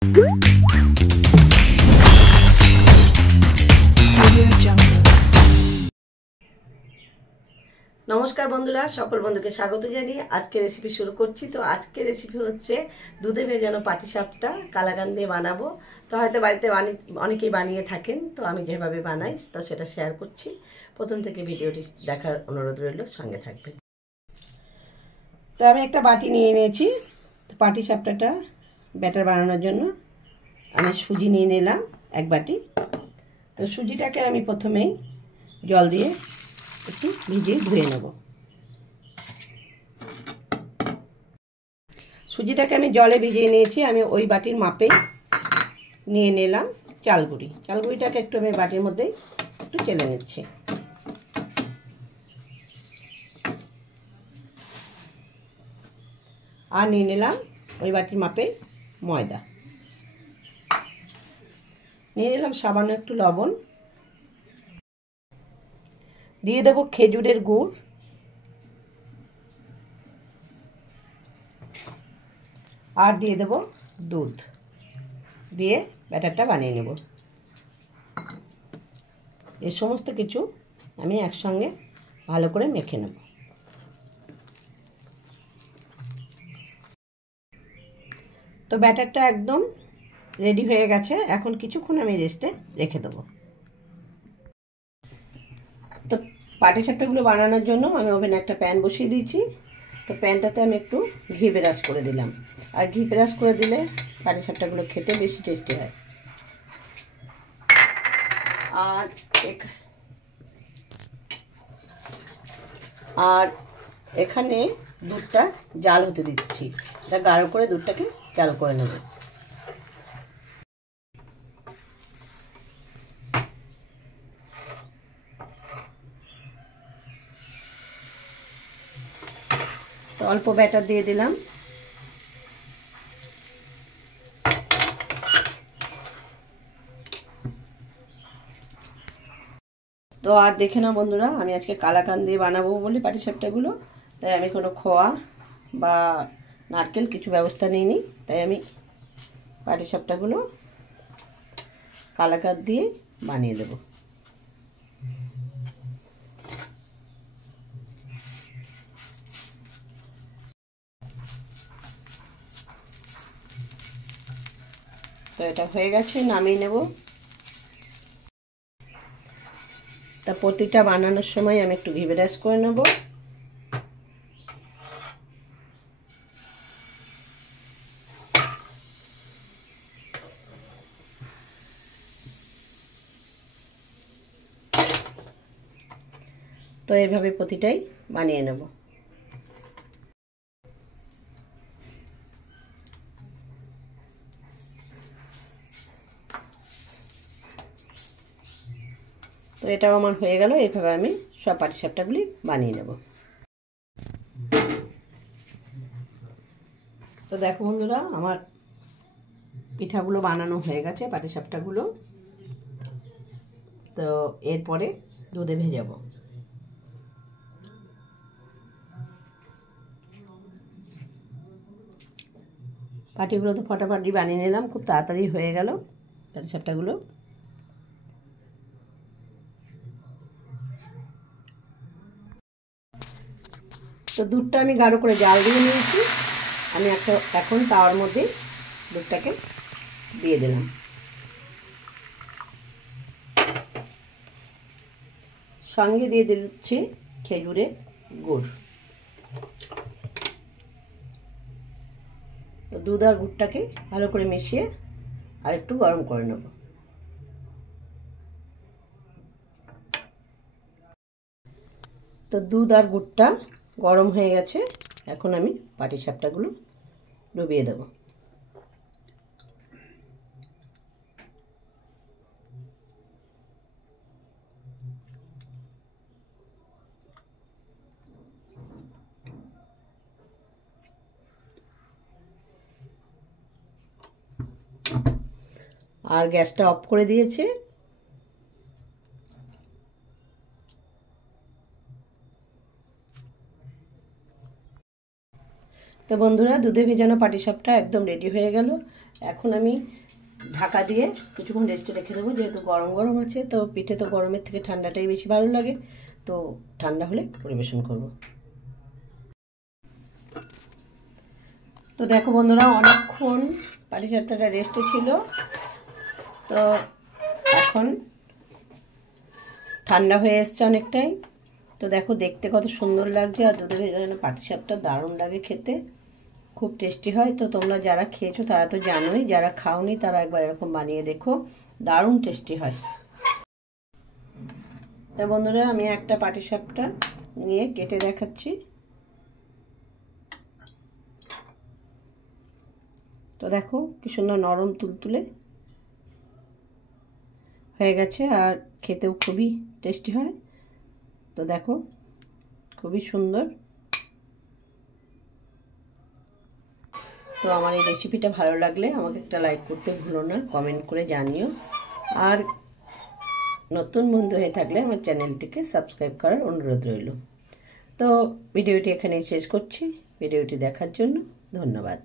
নমস্কার বন্ধুরা, সকল বন্ধুকে স্বাগত জানিয়ে আজকে রেসিপি শুরু করছি। তো আজকে রেসিপি হচ্ছে দুধে ভেজানো পাটিসাপটা কালাকান দিয়ে বানাবো। তো হয়তো বাড়িতে অনেকেই বানিয়ে থাকেন, তো আমি যেভাবে বানাই তো সেটা শেয়ার করছি। প্রথম থেকে ভিডিওটি দেখার অনুরোধ রইল, সঙ্গে থাকবেন। তো আমি একটা বাটি নিয়ে নিয়েছি পাটিসাপটাটা ব্যাটার বানানোর জন্য। আমি সুজি নিয়ে নিলাম এক বাটি। তো সুজিটাকে আমি প্রথমেই জল দিয়ে একটু ভিজিয়ে ধুয়ে নেব। সুজিটাকে আমি জলে ভিজিয়ে নিয়েছি। আমি ওই বাটির মাপে নিয়ে নিলাম চালগুড়ি। চালগুড়িটাকে একটু আমি বাটির মধ্যে একটু চেলে নিচ্ছি। আর নিয়ে নিলাম ওই বাটির মাপে ময়দা। নিয়ে নিলাম সামান্য একটু লবণ। দিয়ে দেবো খেজুরের গুড়, আর দিয়ে দেবো দুধ। দিয়ে ব্যাটারটা বানিয়ে নেব। এই সমস্ত কিছু আমি একসঙ্গে ভালো করে মেখে নেব। তো ব্যাটারটা একদম রেডি হয়ে গেছে। এখন কিছুক্ষণ আমি রেস্টে রেখে দেবো। তো পাটিসাপটাগুলো বানানোর জন্য আমি ওভেনে একটা প্যান বসিয়ে দিয়েছি। তো প্যানটাতে আমি একটু ঘি ব্রাশ করে দিলাম। আর ঘি ব্রাশ করে দিলে পাটিসাপটাগুলো খেতে বেশি টেস্টি হয়। আর এখানে দুধটা জাল হতে দিচ্ছি। এটা গাঢ় করে দুধটাকে জাল করে নেব। তো অল্প ব্যাটার দিয়ে দিলাম। তো আর দেখে না বন্ধুরা, আমি আজকে কালাকান দিয়ে বানাবো বলে পাটিসাপটাগুলো, তাই আমি কোনো খোয়া বা নারকেল কিছু ব্যবস্থা নিইনি। তাই আমি পাটিসাপটাগুলো কালাকান দিয়ে বানিয়ে দেব। তো এটা হয়ে গেছে, নামিয়ে নেব। তা প্রতিটা বানানোর সময় আমি একটু ঘি ব্রাশ করে নেব। তো এইভাবে প্রতিটাই বানিয়ে নেব। তো এটাও আমার হয়ে গেল। এইভাবে আমি সব পাটিসাপটাগুলি বানিয়ে নেব। তো দেখো বন্ধুরা, আমার পিঠাগুলো বানানো হয়ে গেছে, পাটিসাপটাগুলো। তো এরপরে দুধে ভেজাবো। পাটিগুলো তো ফটাফটি বানিয়ে নিলাম, খুব তাড়াতাড়ি হয়ে গেল পাটিসাপটাগুলো। তো দুধটা আমি গাঢ় করে জাল দিয়ে নিয়েছি। আমি এখন তাওয়ার মধ্যে দুধটাকে দিয়ে দিলাম। সঙ্গে দিয়ে দিচ্ছি খেজুরের গুড়। তো দুধ আর গুড়টাকে ভালো করে মিশিয়ে আর একটু গরম করে নেব। তো দুধ আর গুড়টা গরম হয়ে গেছে। এখন আমি পাটিসাপটাগুলো ডুবিয়ে দেব। আর গ্যাসটা অফ করে দিয়েছে। তো বন্ধুরা, দুধে ভেজানো পাটিসাপটা একদম রেডি হয়ে গেল। এখন আমি ঢাকা দিয়ে কিছুক্ষণ রেস্টে রেখে দেবো, যেহেতু গরম গরম আছে। তো পিঠে তো গরমের থেকে ঠান্ডাটাই বেশি ভালো লাগে, তো ঠান্ডা হলে পরিবেশন করব। তো দেখো বন্ধুরা, অনেকক্ষণ পাটিসাপটাটা রেস্টে ছিল, তো এখন ঠান্ডা হয়ে এসছে অনেকটাই। তো দেখো দেখতে কত সুন্দর লাগছে, আর দুধে ভেজানো পাটিসাপটা দারুণ লাগে খেতে, খুব টেস্টি হয়। তো তোমরা যারা খেয়েছো তারা তো জানোই, যারা খাওনি তারা একবার এরকম বানিয়ে দেখো, দারুণ টেস্টি হয়। তো বন্ধুরা, আমি একটা পাটিসাপটা নিয়ে কেটে দেখাচ্ছি। তো দেখো কি সুন্দর নরম তুলতুলে হয়ে গেছে, আর খেতেও খুবই টেস্টি হয়। তো দেখো খুবই সুন্দর। তো আমার এই রেসিপিটা ভালো লাগলে আমাকে একটা লাইক করতে ভুলো না, কমেন্ট করে জানিও। আর নতুন বন্ধু হয়ে থাকলে আমার চ্যানেলটিকে সাবস্ক্রাইব করার অনুরোধ রইল। তো ভিডিওটি এখানেই শেষ করছি। ভিডিওটি দেখার জন্য ধন্যবাদ।